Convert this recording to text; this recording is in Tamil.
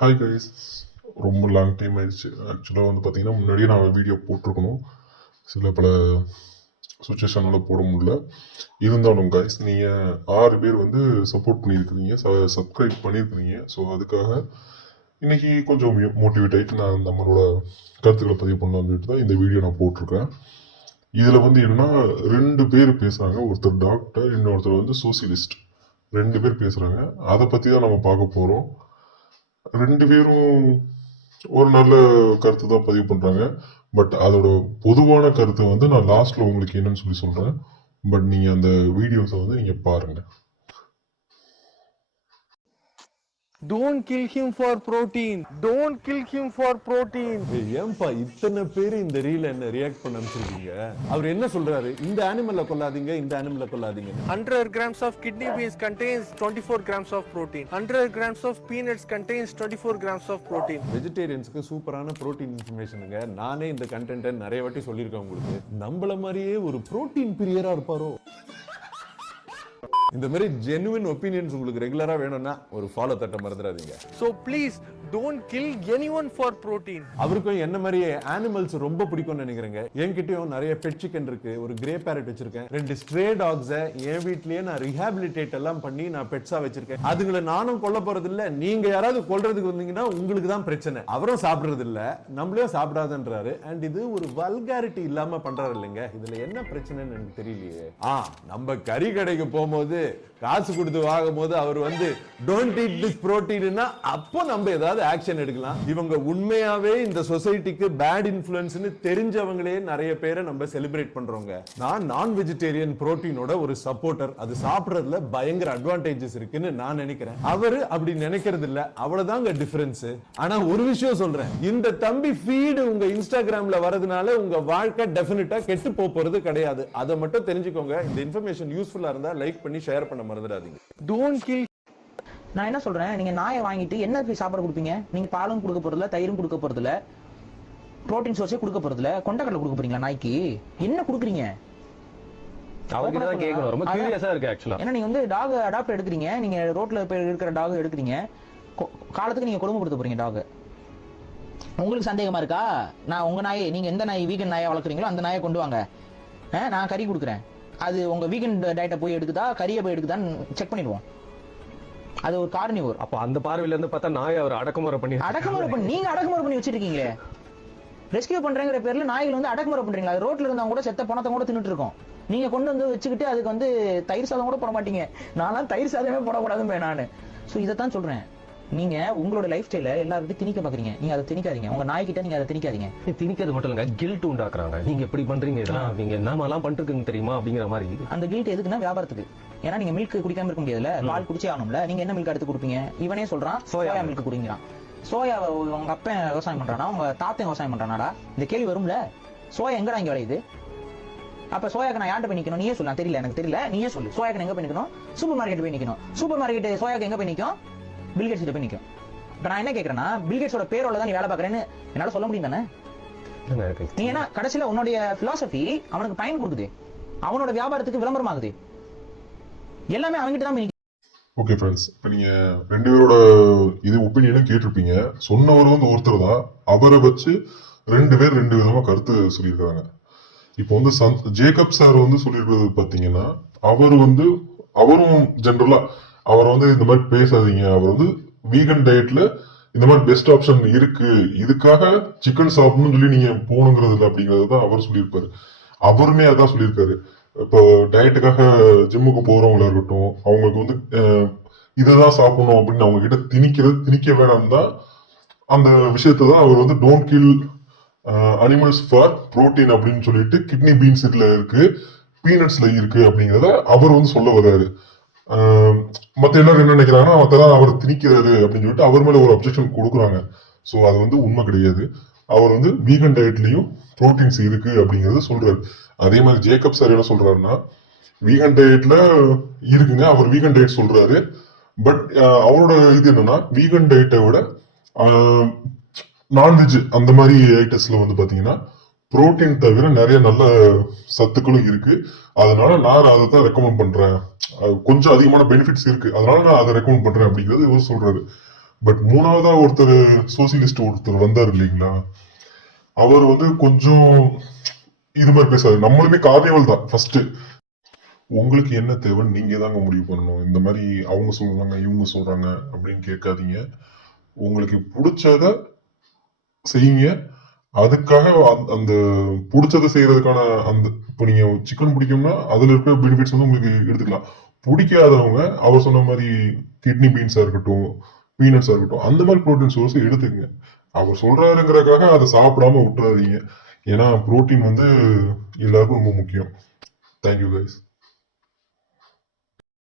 ஹாய் கைஸ், ரொம்ப லாங் டைம் ஆயிடுச்சு. ஆக்சுவலாக வந்து பார்த்தீங்கன்னா முன்னாடியே நான் வீடியோ போட்டிருக்கணும். சில பல சுச்சுவேஷனால் போட முடியல. இருந்தாலும் கைஸ், நீங்கள் 6 பேர் வந்து சப்போர்ட் பண்ணியிருக்கிறீங்க, சப்ஸ்கிரைப் பண்ணியிருக்கிறீங்க. ஸோ அதுக்காக இன்றைக்கி கொஞ்சம் மோட்டிவேட் ஆகிட்டு நான் நம்மளோட கருத்துக்களை பதிவு பண்ணலாம்னு சொல்லிட்டு தான் இந்த வீடியோ நான் போட்டிருக்கேன். இதில் வந்து என்னன்னா 2 பேர் பேசுகிறாங்க. ஒருத்தர் டாக்டர், இன்னொருத்தர் வந்து சோசியலிஸ்ட். 2 பேர் பேசுகிறாங்க. அதை பற்றி தான் நம்ம பார்க்க போகிறோம். 2 பேரும் ஒரு நல்ல கருத்து தான் பதிவு பண்றாங்க. பட் அதோட பொதுவான கருத்தை வந்து நான் லாஸ்ட்ல உங்களுக்கு என்னன்னு சொல்றேன். பட் நீங்க அந்த வீடியோஸை வந்து நீங்க பாருங்க. Don't kill him for protein. Don't kill him for protein. ஏன்பா இத்தனை பேர் இந்த ரீல என்ன ரியாக்ட் பண்ண அனுப்பிச்சிருக்கீங்க? அவர் என்ன சொல்றாரு? இந்த அனிமல்ல கொல்லாதீங்க, இந்த அனிமல்ல கொல்லாதீங்க. 100 grams of kidney beans contains 24 grams of protein. 100 grams of peanuts contains 24 grams of protein. வெஜிடேரியன்ஸ்க்கு சூப்பரான புரோட்டீன் இன்ஃபர்மேஷனுங்க. நானே இந்த கண்டென்ட்டை நிறைய வாட்டி சொல்லியிருக்கேன் உங்களுக்கு. நம்மள மாதிரியே ஒரு புரோட்டீன் பிரியரா இருப்பாரோ? இந்த மாதிரி ஜெனுவின் ஒப்பீனியன்ஸ் உங்களுக்கு ரெகுலரா வேணும்னா ஒரு ஃபாலோ தட்ட மறந்துடாதீங்க. So please don't kill anyone for protein. அவருக்கும் என்ன மாதிரியே அனிமல்ஸ் ரொம்ப பிடிக்கும்னு நினைக்கிறேங்க. என்கிட்டயும் நிறைய பெட் சிக்கன் இருக்கு, ஒரு கிரே பேரட் வச்சிருக்கேன், 2 ஸ்ட்ரே டாக்ஸை என் வீட்லயே நான் ரீஹாபிலிட்டேட் எல்லாம் பண்ணி நான் பெட்ஸா வச்சிருக்கேன். அதுங்களை நானும் கொல்ல போறது இல்ல. நீங்க யாராவது கொல்றதுக்கு வந்தீங்கன்னா உங்களுக்கு தான் பிரச்சனை. அவரும் சாப்பிடுறது இல்ல, நம்மளையும் சாப்பிடாதுன்றாரு. அண்ட் இது ஒரு வல்காரிட்டி இல்லாம பண்றாரு இல்லைங்க. இதுல என்ன பிரச்சனைன்னு எனக்கு தெரியலையே. நம்ம கறி கடைக்கு போகும்போது காசு கொடுத்து வாங்கும் போது அவர் வந்து டோன்ட் ஈட் திஸ் புரோட்டீன்னா அப்போ நம்ம ஏதாவது ஆக்ஷன் எடுக்கலாம். இவங்க உண்மையாவே இந்த சொசைட்டிக்கு பேட் இன்ஃப்ளூயன்ஸ்னு தெரிஞ்சவங்களே நிறைய பேரை நம்ம செலிப்ரேட் பண்றோங்க. நான் வெஜிடேரியன் புரோட்டீனோட ஒரு சப்போர்ட்டர். அது சாப்பிடுறதுல பயங்கர அட்வான்டேஜஸ் இருக்குன்னு நான் நினைக்கிறேன். அவரு அப்படி நினைக்கிறது இல்ல. அவ்வளவுதாங்க டிஃபரன்ஸ். ஆனா ஒரு விஷயம் சொல்றேன், இந்த தம்பி ஃபீடு உங்க இன்ஸ்டாகிராம்ல வரதுனால உங்க வாழ்க்கை டெஃபினட்டா கெட்டு போறது கிடையாது. அதை மட்டும் தெரிஞ்சுக்கோங்க. இந்த இன்ஃபர்மேஷன் யூஸ்ஃபுல்லா இருந்தா லைக் பண்ணி ஷேர் பண்ண மறந்துடாதீங்க. Don't kill. நான் என்ன சொல்றேன், நீங்க நாயை வாங்கிட்டு என்ன சாப்பாடு கொடுப்பீங்க? நீங்க பாலும் கொடுக்க போறதுல, தயிரும் கொடுக்க போறதுல, புரோட்டீன் சோர்ஸே கொடுக்க போறதுல, கொண்டக்கடலை கொடுக்க போறீங்களா நாய்க்கு? என்ன கொடுக்குறீங்க? அவர்கிட்ட தான் கேட்கணும். ரொம்ப கியூரியஸா இருக்கு ஆக்சுவலா. ஏன்னா நீங்க வந்து டாக் அடாப்ட் எடுக்கிறீங்க, நீங்க ரோட்ல இருக்கிற டாக் எடுக்கிறீங்க, காலத்துக்கு நீங்க கொடுமைப்படுத்த போறீங்க டாக். உங்களுக்கு சந்தேகமா இருக்கா? நான் உங்க நாயை, நீங்க எந்த நாய் வீகன் நாயை வளர்க்குறீங்களோ அந்த நாயை கொண்டு வாங்க, நான் கறி கொடுக்குறேன். அது உங்க வீகன் டயட்டை போய் எடுக்குதா, கறியை போய் எடுக்குதான்னு செக் பண்ணிடுவோம். அது ஒரு கார்னிவோர். அப்ப அந்த பார்வையில இருந்து பார்த்தா நாய் அவர் அடக்குமுறை பண்ணி நீங்க அடக்குமுறை பண்ணி வச்சிருக்கீங்களே. ரெஸ்கியூ பண்றேங்கிற பேர்ல நாய்கள் வந்து அடக்குமுறை பண்றீங்களா? அது ரோட்ல இருந்தா கூட செத்த பணத்தை கூட தின்னுட்டு இருக்கோம். நீங்க கொண்டு வந்து வச்சுக்கிட்டு அதுக்கு வந்து தயிர் சாதம் கூட போட மாட்டீங்க. நான்லாம் தயிர் சாதமே போடக்கூடாதுன்னு நானு. ஸோ இதைத்தான் சொல்றேன். நீங்க உங்களோட லைஃப் ஸ்டைல எல்லாருக்கும் திணிக்க பாக்குறீங்க. நீங்க அதை திணிக்காதீங்க. உங்க நாய்கிட்ட நீங்க அதை திணிக்காதீங்க. திணிக்கிறது மட்டும் இல்லங்க, கில்ட் உண்டாக்குறாங்க. நீங்க எப்படி பண்றீங்க, இதெல்லாம் நீங்க என்னமாலாம் பண்றதுன்னு தெரியுமா அப்படிங்கிற மாதிரி. அந்த கில்ட் எதுக்குன்னா வியாபாரத்துக்கு. ஏன்னா நீங்க மில்க் குடிக்காம இருக்க முடியாதுல்ல, பால் குடிச்சே ஆகணும்ல. நீங்க என்ன மில்க் எடுத்து கொடுப்பீங்க? இவனே சொல்றான் சோயா மில்க் குடிங்கிறான். சோயா உங்க அப்பன் விவசாயம் பண்றானா, உங்க தாத்தன் விவசாயம் பண்றானாடா? இந்த கேள்வி வரும்ல. சோயா எங்கடா இங்க விளையுது? அப்ப சோயாக்கு நான் யார்கிட்ட போய் நிக்கணும்? நீயே சொல்லு. தெரியல, எனக்கு தெரியல, நீயே சொல்லு. சோயாக்கு எங்க போய் நிக்கணும்? சூப்பர் மார்க்கெட் போய் நிக்கணும். சூப்பர் மார்க்கெட் சோயாக்கு எங்க போய் நிக்கும்? பில்கேட்ஸ் கிட்ட போய் நிக்கும். இப்ப நான் என்ன கேக்குறேன்னா, பில்கேட்ஸோட பேரோட தான் நீ வேலை பாக்குறேன்னு என்னால சொல்ல முடியும் தானே? நீ ஏன்னா கடைசியில உன்னுடைய பிலாசபி அவனுக்கு பயன் கொடுக்குது, அவனோட வியாபாரத்துக்கு விளம்பரம் ஆகுது, எல்லாமே அவன்கிட்ட தான். ஓகே ஃப்ரெண்ட்ஸ், இப்போ நீங்கள் 2 பேரோட இது ஒப்பீனியனும் கேட்டிருப்பீங்க. சொன்னவர் வந்து ஒருத்தர் தான். அவரை வச்சு 2 பேர் 2 விதமாக கருத்து சொல்லியிருக்காங்க. இப்போ வந்து ஜேக்கப் சார் வந்து சொல்லியிருக்கிறது பார்த்தீங்கன்னா, அவரும் ஜென்ரலா அவர் வந்து இந்த மாதிரி பேசாதீங்க, அவர் வந்து வீகன் டயட்ல இந்த மாதிரி பெஸ்ட் ஆப்ஷன் இருக்கு, இதுக்காக சிக்கன் சாப்பிடணும்னு சொல்லி நீங்க போகணுங்கிறது இல்லை அப்படிங்கறது தான் அவர் சொல்லியிருப்பாரு. அவருமே அதான் சொல்லியிருக்காரு. இப்போ டயட்டுக்காக ஜிம்முக்கு போறவங்களா இருக்கட்டும், அவங்களுக்கு வந்து இதைதான் சாப்பிடணும் அப்படின்னு அவங்க கிட்ட திணிக்க வேணாம் தான் அந்த விஷயத்த தான் அவர் வந்து don't kill animals for protein அப்படின்னு சொல்லிட்டு கிட்னி பீன்ஸ் இதுல இருக்கு, பீனட்ஸ்ல இருக்கு அப்படிங்கிறத அவர் வந்து சொல்ல வர்றாரு. மத்த எல்லாரும் என்ன நினைக்கிறாங்கன்னா அவர்தான் அவர் திணிக்கிறாரு அப்படின்னு சொல்லிட்டு அவர் மேல ஒரு அப்ஜெக்ஷன் கொடுக்குறாங்க. ஸோ அது வந்து உண்மை கிடையாது. அவர் வந்து வீகன் டயட்லயும் புரோட்டீன்ஸ் இருக்கு அப்படிங்கறத சொல்றாரு. அதே மாதிரி ஜேக்கப் சார் என்ன சொல்றாருன்னா, வீகன் டயட்ல இருக்குங்க, அவர் வீகன் டயட் சொல்றாரு. பட் அவரோட இது என்னன்னா, வீகன் டயட்டை விட நான்வெஜ் அந்த மாதிரி ஐட்டம்ஸ்ல வந்து பாத்தீங்கன்னா புரோட்டீன் தவிர நிறைய நல்ல சத்துக்களும் இருக்கு. அதனால நான் அதை தான் ரெக்கமெண்ட் பண்றேன். கொஞ்சம் அதிகமான பெனிஃபிட்ஸ் இருக்கு, அதனால நான் அதை ரெக்கமெண்ட் பண்றேன் அப்படிங்கிறது இவர் சொல்றாரு. பட் மூணாவதா ஒருத்தர் சோசியலிஸ்ட் ஒருத்தர் வந்தார் இல்லைங்களா, அவர் வந்து கொஞ்சம் இது மாதிரி பேசாரு. நம்மளுமே கார்னிவல் தான் ஃபர்ஸ்ட். உங்களுக்கு என்ன தேவைன்னு நீங்க தாங்க முடிவு பண்ணணும். இந்த மாதிரி அவங்க சொல்றாங்க இவங்க சொல்றாங்க அப்படின்னு கேட்காதீங்க. உங்களுக்கு பிடிச்சத செய்யுங்க. அதுக்காக அந்த பிடிச்சதை செய்யறதுக்கான அந்த இப்போ நீங்க சிக்கன் பிடிக்கும்னா அதுல இருக்க பெனிஃபிட்ஸ் வந்து உங்களுக்கு எடுத்துக்கலாம். பிடிக்காதவங்க அவர் சொன்ன மாதிரி கிட்னி பீன்ஸா இருக்கட்டும், பீனட்ஸா இருக்கட்டும், அந்த மாதிரி புரோட்டீன் சோர்ஸ் எடுத்துக்கங்க. அவர் சொல்றாருங்கிறதுக்காக அதை சாப்பிடாம விட்டுறாதீங்க. ஏன்னா புரோட்டீன் வந்து எல்லாருக்கும் ரொம்ப முக்கியம். Thank you guys.